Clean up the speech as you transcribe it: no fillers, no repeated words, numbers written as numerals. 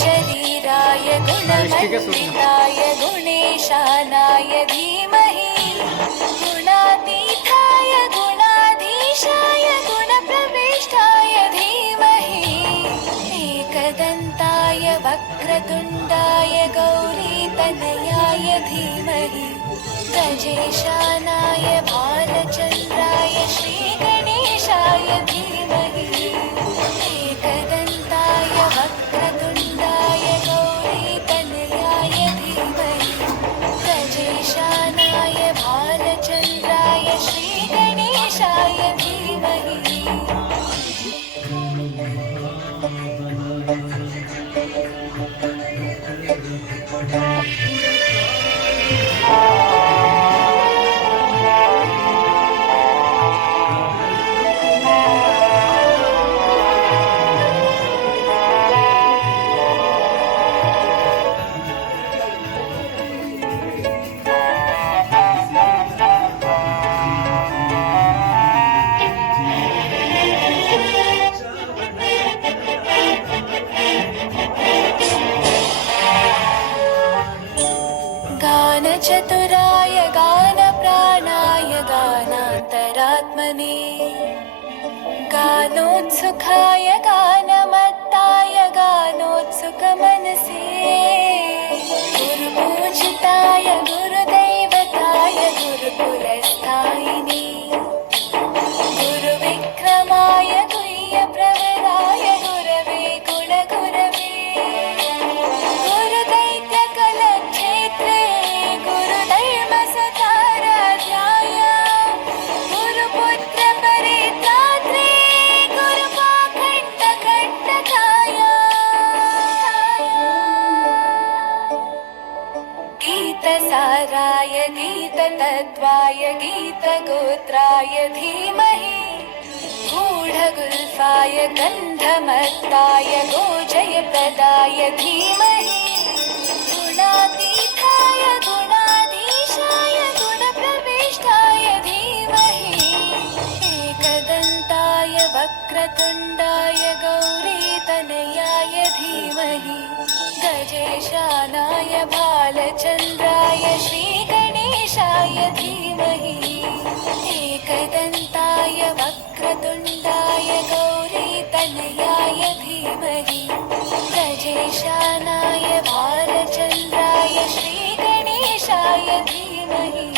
शरीराय गुणमण्डिताय गुणेशानाय धीमहि गुणातीताय गुणाधीशाय गुणप्रविष्टाय धीमहि एकदन्ताय वक्रतुण्डाय गौरीतनयाय धीमहि गजेशानाय भालचन्द्राय श्रीगणेशाय धीमहि एकदन्ताय वक्रतुण्डाय गौरीतनयाय धीमहि गजेशानाय भालचन्द्राय श्रीगणेशाय धीमहि गानचतुराय गानप्राणाय गानान्तरात्मने गानोत्सुकाय गानमत्ताय गानोत्सुकमनसे गुरुपूजिताय गुरुदैवताय गुरुकुलस्थायिने गुरुविक्रमाय गुह्यप्रवराय गुरवे गुणगुरवे गुरुदैत्यकलक्षेत्रे गुरुधर्मसताराध्याय गुरुपुत्रपरित्रात्रे गुरुपाखण्डकण्टकाय गीतसाराय गीततत्त्वाय गीतगोत्राय धीमहि गूढगुल्फाय गन्धमत्ताय गोजयप्रदाय धीमहि गुणातीताय गुणाधीशाय गुणप्रविष्टाय धीमहि एकदन्ताय वक्रतुण्डाय गौरीतनयाय धीमहि गजेशानाय भालचन्द्राय श्रीगणेशाय धीमहि एकदन्ताय वक्रतुण्डाय गौरीतनयाय धीमहि गजेशानाय भालचन्द्राय श्रीगणेशाय धीमहि